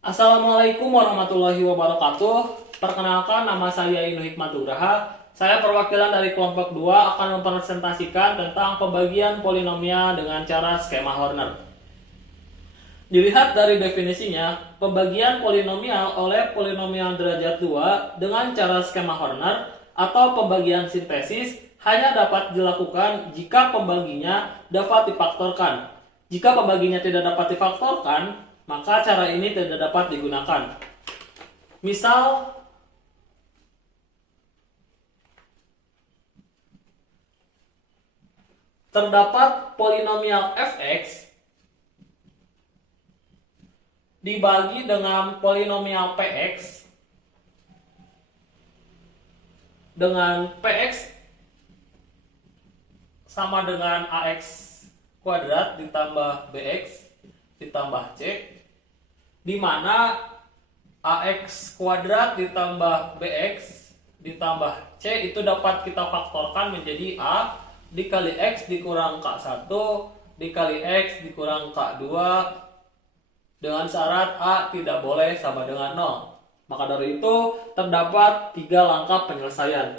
Assalamualaikum warahmatullahi wabarakatuh. Perkenalkan, nama saya Inu Hikmatugraha. Saya perwakilan dari kelompok 2 akan mempresentasikan tentang pembagian polinomial dengan cara skema Horner. Dilihat dari definisinya, pembagian polinomial oleh polinomial derajat 2 dengan cara skema Horner atau pembagian sintesis hanya dapat dilakukan jika pembaginya dapat difaktorkan. Jika pembaginya tidak dapat difaktorkan, maka cara ini tidak dapat digunakan. Misal, terdapat polinomial fx dibagi dengan polinomial px dengan px sama dengan ax kuadrat ditambah bx ditambah c, di mana ax kuadrat ditambah bx ditambah c itu dapat kita faktorkan menjadi a dikali x dikurang k1 dikali x dikurang k2 dengan syarat a tidak boleh sama dengan 0. Maka dari itu terdapat 3 langkah penyelesaian.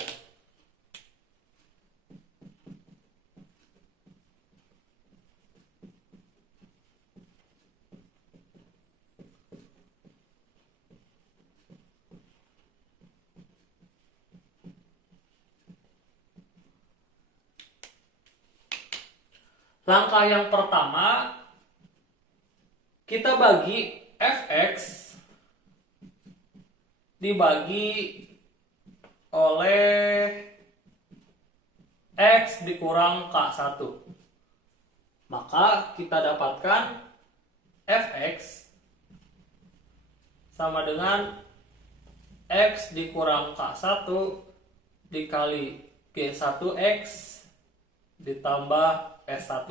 Langkah yang pertama, kita bagi fx dibagi oleh x dikurang k1. Maka kita dapatkan fx sama dengan x dikurang k1 dikali g1x ditambah S1.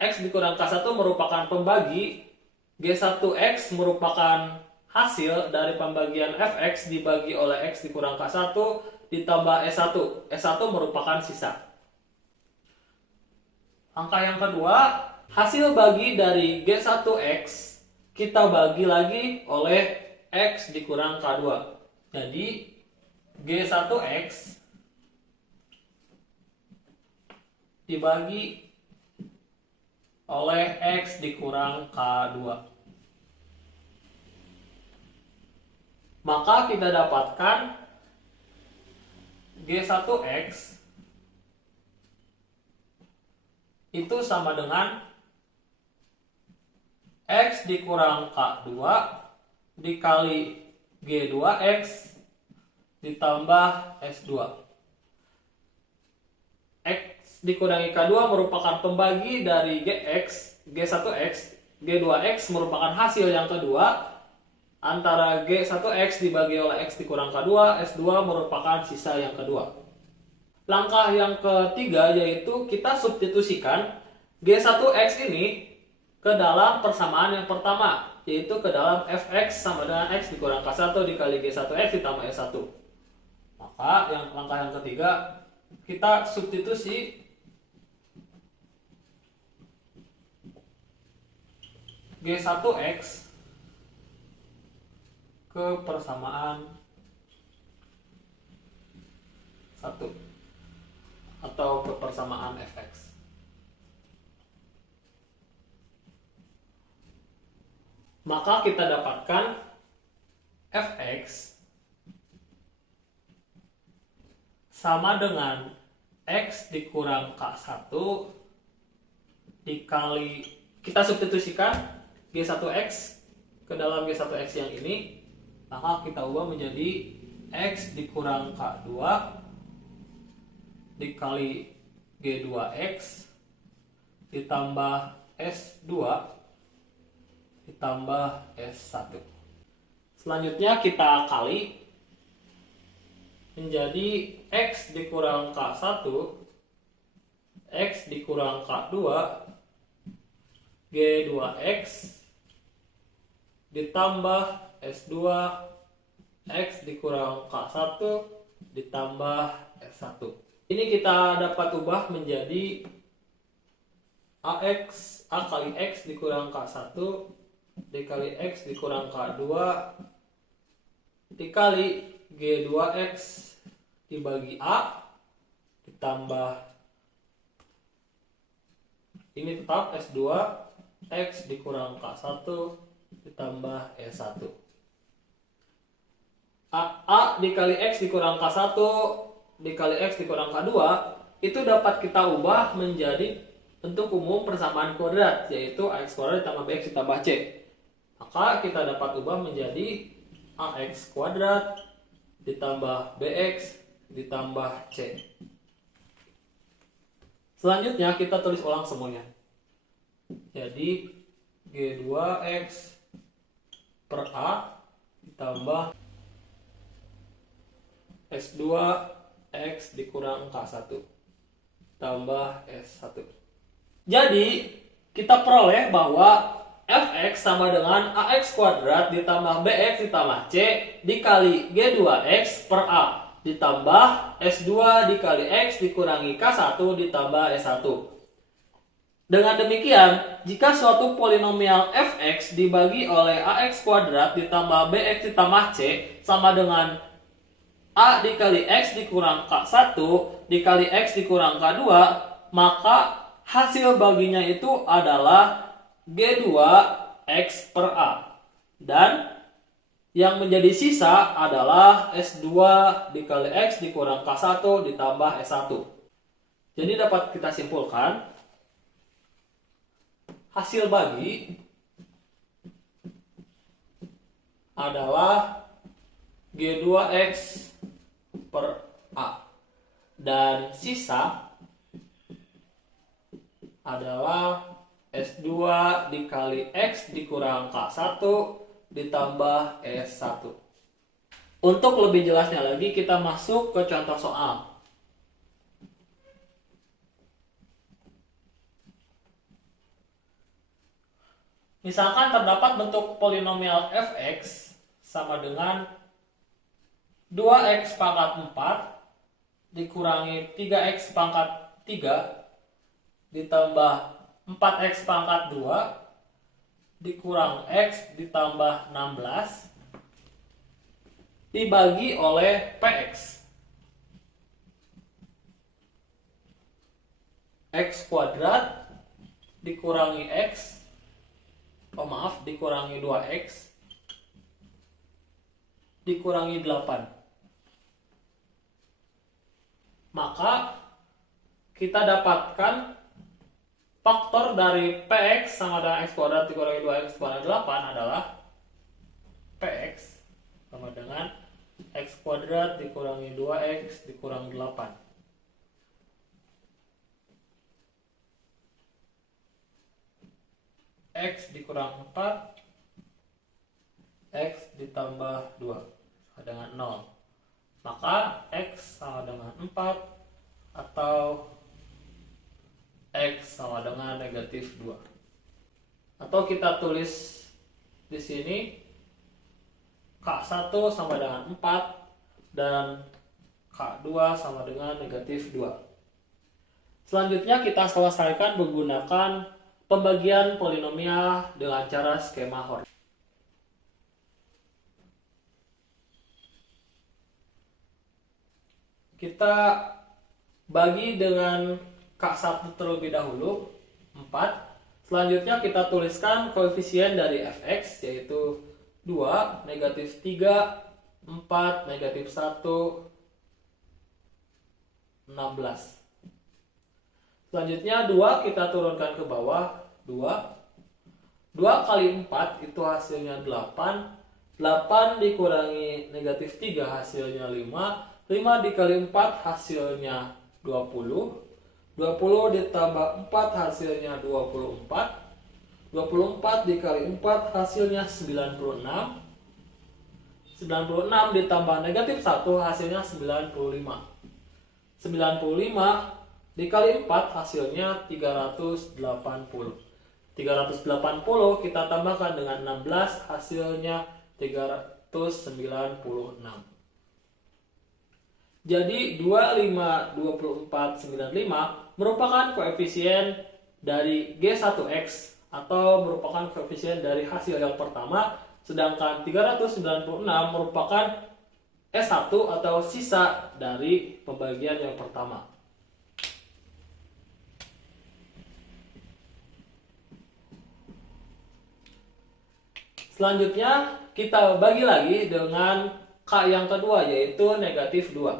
X dikurang K1 merupakan pembagi, G1X merupakan hasil dari pembagian Fx dibagi oleh X dikurang K1 ditambah S1. S1 merupakan sisa. Angka yang kedua, hasil bagi dari G1X kita bagi lagi oleh X dikurang K2. Jadi G1X dibagi oleh X dikurang K2. Maka kita dapatkan G1X itu sama dengan X dikurang K2 dikali G2X ditambah S2. Dikurangi K2 merupakan pembagi dari Gx, G1X, G2X merupakan hasil yang kedua antara G1X dibagi oleh X dikurang K2, S2 merupakan sisa yang kedua. Langkah yang ketiga yaitu kita substitusikan G1X ini ke dalam persamaan yang pertama, yaitu ke dalam Fx sama dengan X dikurang K1 dikali G1X ditambah S1. Maka langkah yang ketiga kita substitusi G1X ke persamaan 1 atau ke persamaan Fx. Maka kita dapatkan Fx sama dengan X dikurang K1 dikali, kita substitusikan G1X ke dalam G1X yang ini, maka kita ubah menjadi X dikurang K2 dikali G2X ditambah S2 ditambah S1. Selanjutnya kita kali menjadi X dikurang K1 X dikurang K2 G2X ditambah S2 X dikurang K1 ditambah S1. Ini kita dapat ubah menjadi A kali X dikurang K1 dikali X dikurang K2 dikali G2X dibagi A ditambah ini tetap S2 X dikurang K1 ditambah E1. A dikali X dikurang K1 dikali X dikurang K2 itu dapat kita ubah menjadi bentuk umum persamaan kuadrat, yaitu AX kuadrat ditambah BX ditambah C. Maka kita dapat ubah menjadi AX kuadrat ditambah BX ditambah C. Selanjutnya kita tulis ulang semuanya. Jadi G2X per A ditambah S2X dikurang K1 tambah S1. Jadi kita peroleh bahwa Fx sama dengan Ax kuadrat ditambah Bx ditambah C dikali G2X per A ditambah S2 dikali X dikurangi K1 ditambah S1. Dengan demikian, jika suatu polinomial Fx dibagi oleh Ax kuadrat ditambah Bx ditambah C sama dengan A dikali X dikurang K1 dikali X dikurang K2, maka hasil baginya itu adalah G2X per A. Dan yang menjadi sisa adalah S2 dikali X dikurang K1 ditambah S1. Jadi dapat kita simpulkan, hasil bagi adalah G2X per A. Dan sisa adalah S2 dikali X dikurang K1 ditambah S1. Untuk lebih jelasnya lagi kita masuk ke contoh soal. Misalkan terdapat bentuk polinomial Fx sama dengan 2x pangkat 4 dikurangi 3x pangkat 3 ditambah 4x pangkat 2 dikurang x ditambah 16 dibagi oleh Px. X kuadrat dikurangi x, dikurangi 2x dikurangi 8. Maka kita dapatkan faktor dari Px sama dengan x kuadrat dikurangi 2x dikurangi 8 adalah Px sama dengan x kuadrat dikurangi 2x dikurangi 8. X dikurang 4 X ditambah 2 sama dengan 0. Maka X sama dengan 4 atau X sama dengan negatif 2. Atau kita tulis di sini K1 sama dengan 4 dan K2 sama dengan negatif 2. Selanjutnya kita selesaikan menggunakan pembagian polinomial dengan cara skema Horner. Kita bagi dengan K1 terlebih dahulu 4. Selanjutnya kita tuliskan koefisien dari Fx yaitu 2, negatif 3, 4, negatif 1, 16. Selanjutnya 2 kita turunkan ke bawah 2. 2 kali 4 itu hasilnya 8. 8 dikurangi negatif 3 hasilnya 5. 5 dikali 4 hasilnya 20. 20 ditambah 4 hasilnya 24. 24 dikali 4 hasilnya 96. 96 ditambah negatif 1 hasilnya 95. 95 dikali 4 hasilnya 380. 380 kita tambahkan dengan 16 hasilnya 396. Jadi 25, 24, 95 merupakan koefisien dari G1X atau merupakan koefisien dari hasil yang pertama, sedangkan 396 merupakan S1 atau sisa dari pembagian yang pertama. Selanjutnya kita bagi lagi dengan K yang kedua, yaitu negatif 2.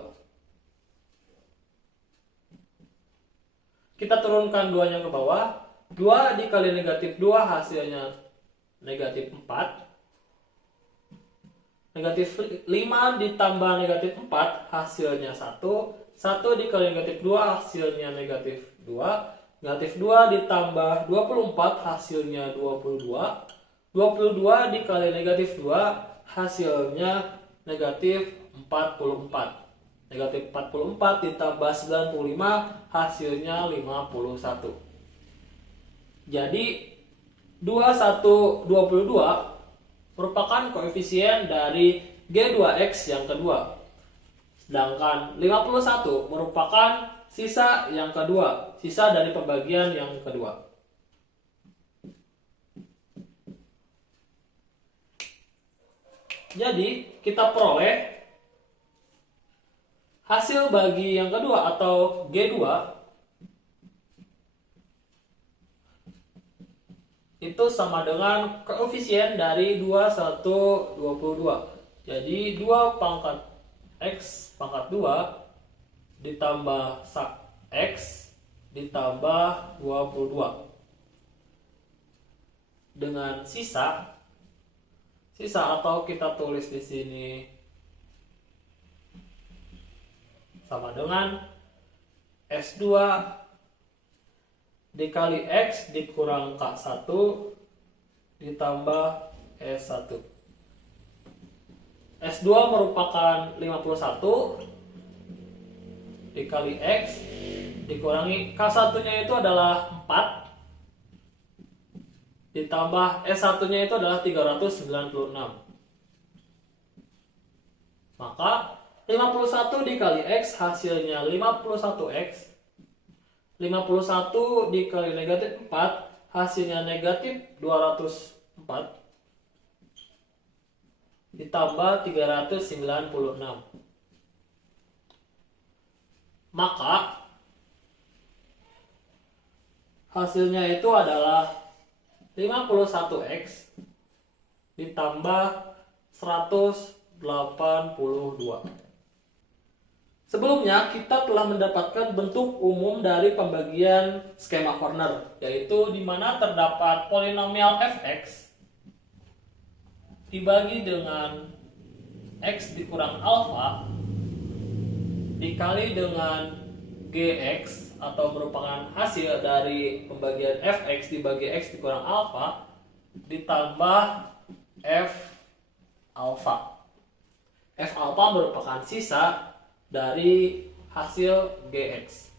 Kita turunkan 2-nya ke bawah. 2 dikali negatif 2 hasilnya negatif 4. Negatif 5 ditambah negatif 4 hasilnya 1. 1 dikali negatif 2 hasilnya negatif 2. Negatif 2 ditambah 24 hasilnya 22. 22 dikali negatif 2 hasilnya negatif 44. Negatif 44 ditambah 95 hasilnya 51. Jadi 22 merupakan koefisien dari G2X yang kedua. Sedangkan 51 merupakan sisa yang kedua, sisa dari pembagian yang kedua. Jadi kita peroleh hasil bagi yang kedua atau G2 itu sama dengan koefisien dari 21, 22. Jadi 2 pangkat X pangkat 2 ditambah X ditambah 22. Dengan sisa atau kita tulis di sini sama dengan S2 dikali X dikurang K1 ditambah S1. S2 merupakan 51 dikali X dikurangi K1 nya itu adalah 4 ditambah S1 nya itu adalah 396. Maka 51 dikali X hasilnya 51X. 51 dikali negatif 4 hasilnya negatif 204 ditambah 396. Maka hasilnya itu adalah 51X ditambah 182. Sebelumnya kita telah mendapatkan bentuk umum dari pembagian skema Horner, yaitu di mana terdapat polinomial fx dibagi dengan x dikurang alfa dikali dengan gx atau merupakan hasil dari pembagian fx dibagi x dikurang alfa ditambah f alfa. F alfa merupakan sisa dari hasil gx.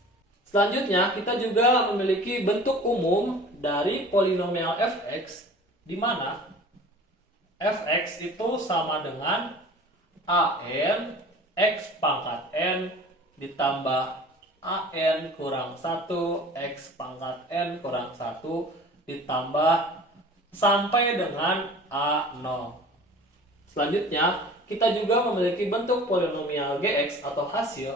Selanjutnya kita juga memiliki bentuk umum dari polinomial fx di mana fx itu sama dengan an x pangkat n ditambah an kurang 1 x pangkat n kurang 1 ditambah sampai dengan a0. Selanjutnya kita juga memiliki bentuk polinomial gx atau hasil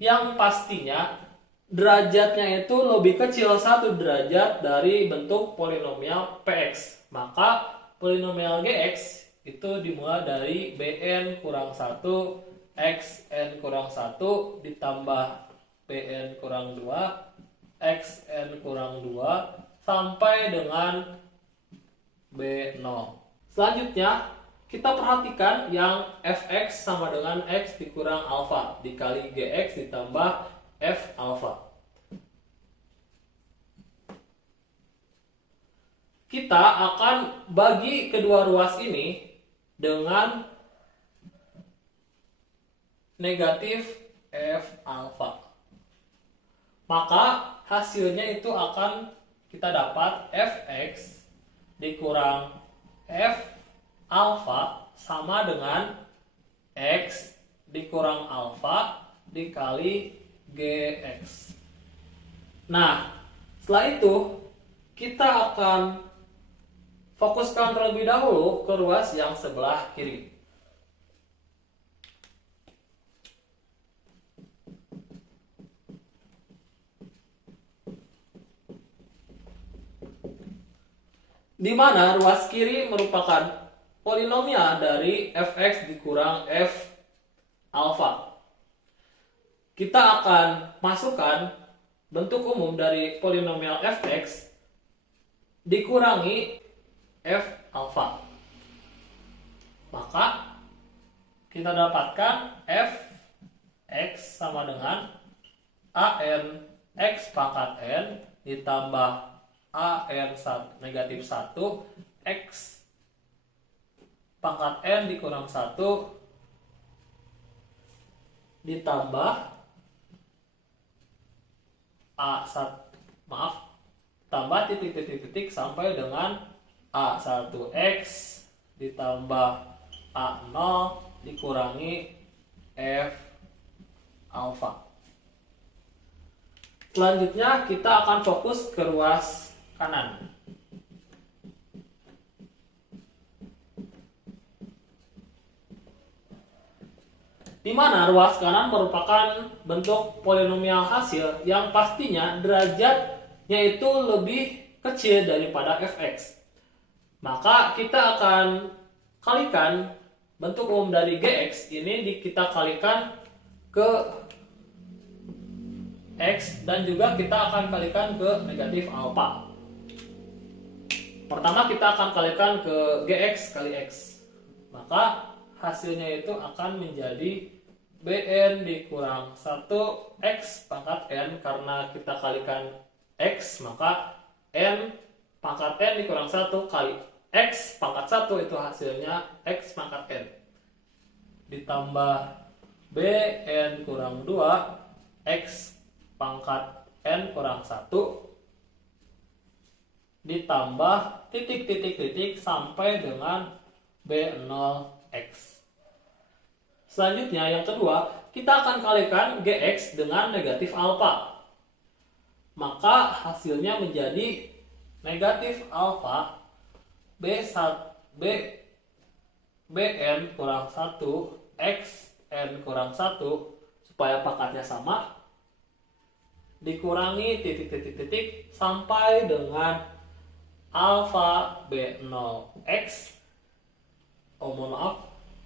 yang pastinya derajatnya itu lebih kecil 1 derajat dari bentuk polinomial px. Maka polinomial gx itu dimulai dari bn kurang 1 xn kurang 1 ditambah bn kurang 2 xn kurang 2 sampai dengan b0. Selanjutnya kita perhatikan yang fx sama dengan x dikurang alfa dikali gx ditambah f alfa. Kita akan bagi kedua ruas ini dengan negatif f alfa. Maka hasilnya itu akan kita dapat fx dikurang f alfa sama dengan x dikurang alfa dikali gx. Nah, setelah itu kita akan fokuskan terlebih dahulu ke ruas yang sebelah kiri. Di mana ruas kiri merupakan polinomial dari fx dikurang f alfa. Kita akan masukkan bentuk umum dari polinomial fx dikurangi f alfa. Maka kita dapatkan fx sama dengan an x pangkat n ditambah an negatif 1 x pangkat n dikurang 1 ditambah tambah titik sampai dengan a1x ditambah a0 dikurangi f alfa. Selanjutnya kita akan fokus ke ruas kanan. Di mana ruas kanan merupakan bentuk polinomial hasil yang pastinya derajatnya itu lebih kecil daripada fx. Maka kita akan kalikan bentuk umum dari gx ini kita kalikan ke x dan juga kita akan kalikan ke negatif alfa. Pertama kita akan kalikan ke gx kali x. Maka hasilnya itu akan menjadi bn dikurang 1 x pangkat n, karena kita kalikan x maka n pangkat n dikurang 1 kali x pangkat 1 itu hasilnya x pangkat n ditambah bn kurang 2 x pangkat n kurang 1 ditambah titik sampai dengan b0x. Selanjutnya yang kedua, kita akan kalikan gx dengan negatif alfa. Maka hasilnya menjadi negatif alfa bn kurang 1 x n kurang 1 supaya pangkatnya sama dikurangi titik sampai dengan alfa b0x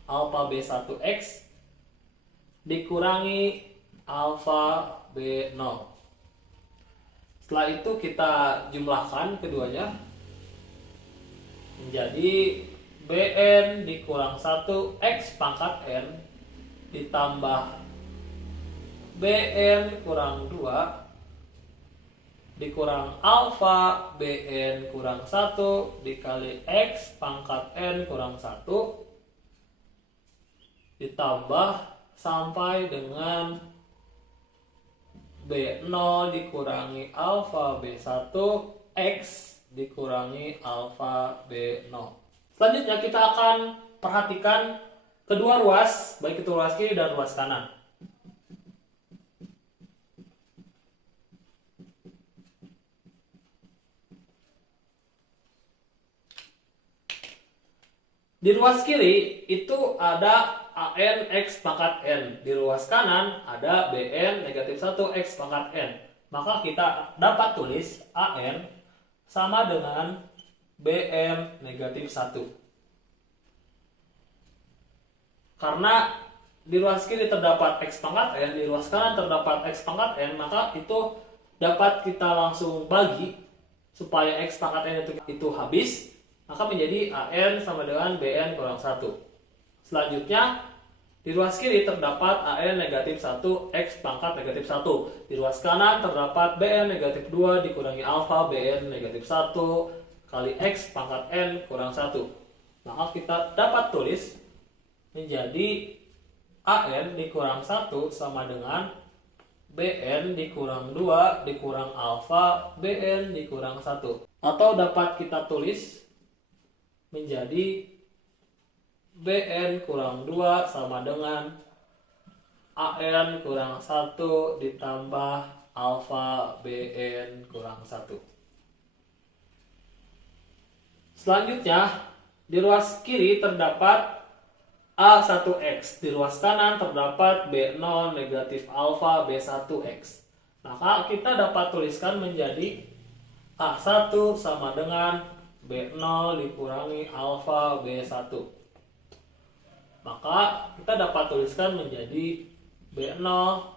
alfa b1x dikurangi alfa b0. Setelah itu kita jumlahkan keduanya menjadi bn dikurang 1 x pangkat n ditambah bn kurang 2 dikurang alfa bn kurang 1 dikali x pangkat n kurang 1 ditambah sampai dengan b0 dikurangi alfa b1 x dikurangi alfa b0. Selanjutnya kita akan perhatikan kedua ruas, baik itu ruas kiri dan ruas kanan. Di ruas kiri itu ada an x pangkat n, di ruas kanan ada bn negatif 1 x pangkat n. Maka kita dapat tulis an sama dengan bn negatif 1. Karena di ruas kiri terdapat x pangkat n, di ruas kanan terdapat x pangkat n, maka itu dapat kita langsung bagi supaya x pangkat n itu habis. Maka menjadi an sama dengan bn kurang 1. Selanjutnya di ruas kiri terdapat an negatif 1 x pangkat negatif 1. Di ruas kanan terdapat bn negatif 2 dikurangi alfa bn negatif 1 kali x pangkat n kurang 1. Maka kita dapat tulis menjadi an dikurang 1 sama dengan bn dikurang 2 dikurang alfa bn dikurang 1. Atau dapat kita tulis menjadi bn kurang 2 sama dengan an kurang 1 ditambah alfa bn kurang 1. Selanjutnya, di ruas kiri terdapat A1X, di ruas kanan terdapat B0 negatif alfa B1X. Maka kita dapat tuliskan menjadi A1 sama dengan B0 dikurangi alfa B1. Maka kita dapat tuliskan menjadi B0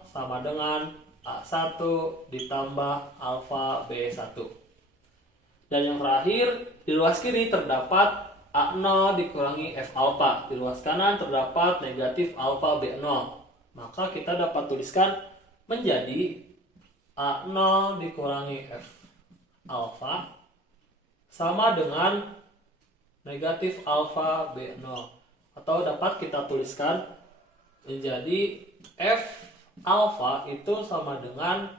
sama dengan A1 ditambah alfa B1. Dan yang terakhir, di ruas kiri terdapat A0 dikurangi F alfa. Di ruas kanan terdapat negatif alfa B0. Maka kita dapat tuliskan menjadi A0 dikurangi F alfa sama dengan negatif alfa B0. Atau dapat kita tuliskan menjadi F alfa itu sama dengan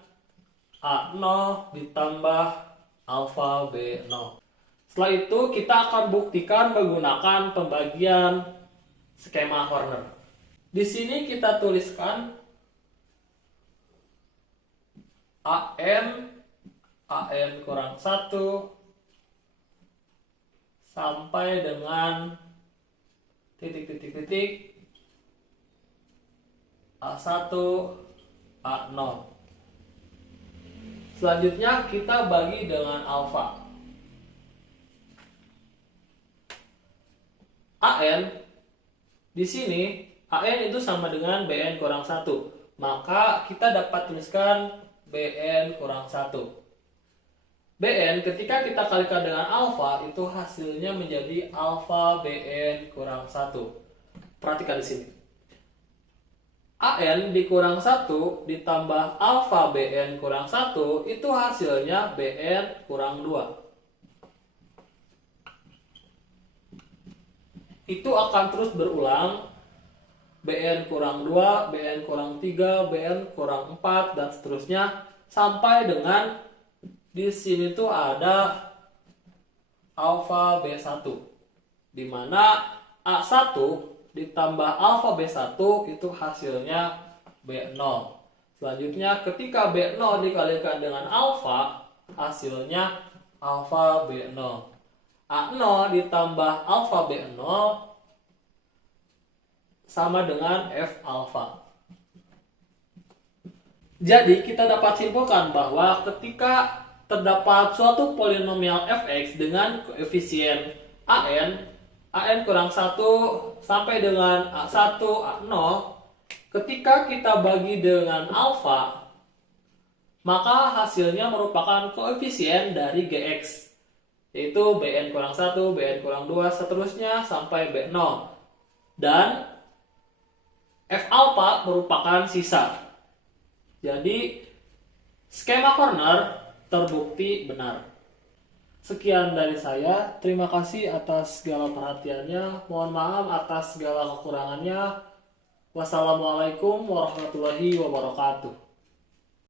A0 ditambah alfa B0. Setelah itu kita akan buktikan menggunakan pembagian skema Horner. Di sini kita tuliskan AN kurang 1 sampai dengan titik A1 A0. Selanjutnya kita bagi dengan alfa. AN di sini AN itu sama dengan BN kurang 1. Maka kita dapat tuliskan BN kurang 1. BN ketika kita kalikan dengan alfa itu hasilnya menjadi alfa BN kurang 1. Perhatikan di sini. AN dikurang 1 ditambah alfa BN kurang 1 itu hasilnya BN kurang 2. Itu akan terus berulang. BN kurang 2, BN kurang 3, BN kurang 4 dan seterusnya sampai dengan di sini tuh ada alfa B1 di mana A1 ditambah alfa B1 itu hasilnya B0. Selanjutnya ketika B0 dikalikan dengan alfa hasilnya alfa B0. A0 ditambah alfa B0 sama dengan F alfa. Jadi kita dapat simpulkan bahwa ketika terdapat suatu polinomial fx dengan koefisien an kurang 1 sampai dengan A1, A0, ketika kita bagi dengan alfa, maka hasilnya merupakan koefisien dari gx, yaitu bn kurang 1, bn kurang 2, seterusnya sampai b0. Dan f alpha merupakan sisa. Jadi skema Horner terbukti benar. Sekian dari saya. Terima kasih atas segala perhatiannya. Mohon maaf atas segala kekurangannya. Wassalamualaikum warahmatullahi wabarakatuh.